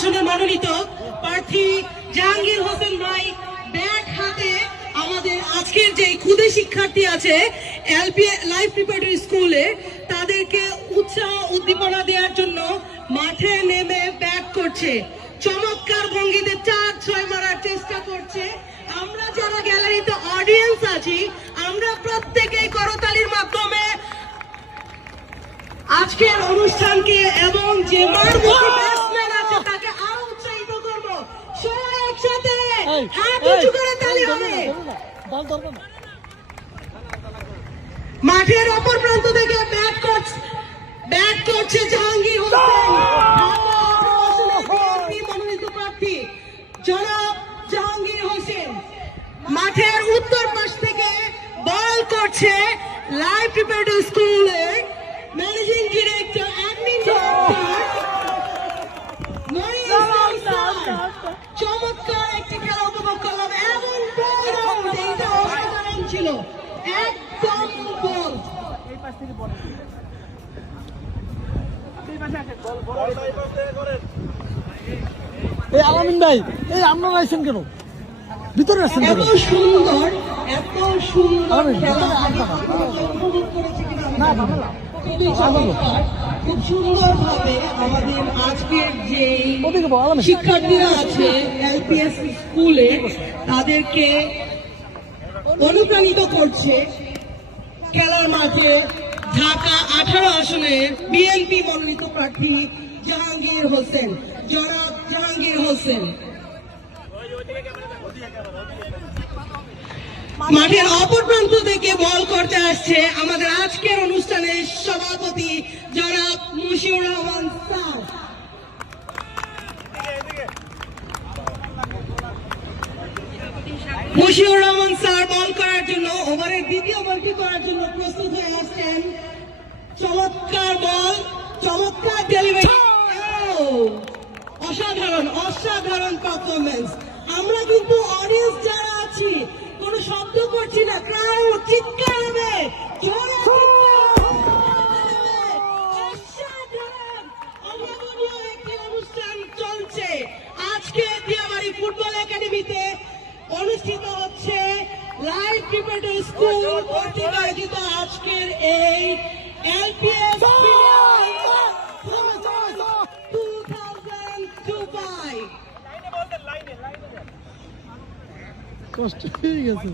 আসনের মনোনীত প্রার্থী জাহাঙ্গীর হোসেন ভাই ব্যাট হাতে আমাদের আজকের যে ক্ষুদে শিক্ষার্থী আছে এলপি লাইফ প্রিপারেটরি স্কুলে তাদেরকে উৎসাহ উদ্দীপনা দেওয়ার জন্য মাঠে নেমে ব্যাট করছে। চমৎকার ভঙ্গিতে 4-6 মারার চেষ্টা করছে। আমরা যারা গ্যালারিতে অডিয়েন্স আছি আমরা প্রত্যেকেই করতালির মাধ্যমে আজকের অনুষ্ঠানকে এবং যে মারমুখী ব্যাটসম্যান আছে তাকে আরো উৎসাহিত করব। সবাই একসাথে হাত উঁচু করে তালি হবে। মাঠের অপর প্রান্ত থেকে ব্যাট করছে জাহাঙ্গীর হোসেন মনোনীত প্রার্থী জনাব জাহাঙ্গীর হোসেন। মাঠের উত্তর পাশ থেকে বল করছে লাইফ প্রিপারেটরি স্কুলের ম্যানেজিং ডিরেক্টর অ্যাডমিন চমৎকার একটি খেলা উপভোগ করলাম এবং এইটা অসাধারণ ছিল একদম বল। এই আলামিন ভাই এই আপনারা আছেন কেন ভিতরে আছেন এত সুন্দর খেলা উপভোগ করেছি কিনা খুব সুন্দর ভাবে আমাদের আজকের যে শিক্ষার্থীরা আছে এলপিএস স্কুলে তাদেরকে অনুপ্রাণিত করছে খেলার মাঠে ঢাকা 18 আসনের বিএনপি মনোনীত প্রার্থী জাহাঙ্গীর হোসেন জনাব জাহাঙ্গীর হোসেন। মাঠের অপর প্রান্ত থেকে বল করতে আসছে আমাদের আজকের অনুষ্ঠানের সভাপতি জনাব মুশিউর রহমান স্যার। মুশিউর রহমান স্যার বল করার জন্য ওভারের দ্বিতীয় বলটি করার জন্য প্রস্তুত হয়ে আসছেন। চমৎকার বল, চমৎকার ডেলিভারি, অসাধারণ পারফরমেন্স। আমরা কিন্তু অডিয়েন্স যারা আছি কোনো শব্দ করছি না, ক্রাউড চিৎকার হবে, জোরে অভাবনীয় একটি অনুষ্ঠান চলছে। আজকে দিয়াবাড়ি ফুটবল একাডেমিতে অনুষ্ঠিত হচ্ছে লাইফ প্রিপারেটরি স্কুল কর্তৃক আয়োজিত আজকের এই এলপিএস কষ্ট হয়ে গেছে।